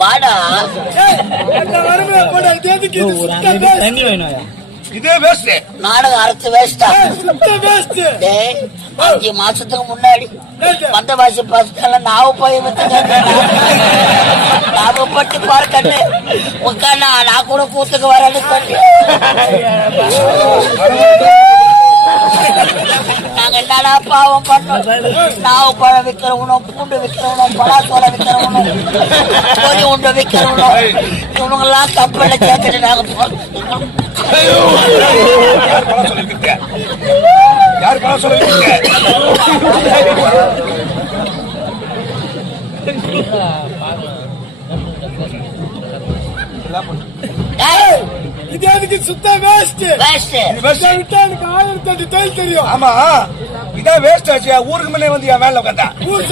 வாடா தண்ணி வேணும். இதே வேஸ்ட் நாடகம் அரைச்சு வேஸ்டா 5 மாசத்துக்கு முன்னாடி வந்த வாசி பசங்க நாவு போய் நாம பட்டு பார்க்கட்டு உட்காந்து நான் கூட கூத்துக்கு வரேன்னு சொல்லி நாங்க என்னடா பாவம் பண்ணோம். நாவு பழம் விற்கிறவனும் பூண்டு விற்கிறவனும் பலாசோளம் விற்கிறவனும் பொறி உண்டை விற்கிறவனும் இவனுங்கெல்லாம் கப்பல்ல கேட்டுட்டு நாங்க யார் பணம் சொல்லிருக்கீங்க? இது அதுக்கு சுத்த வேஸ்ட். எனக்கு 1008 தெரியும். ஆமா இதான் வேஸ்ட் ஆச்சு. ஊருக்கு முன்னே வந்து என் வேலை உட்காந்தா ஊர்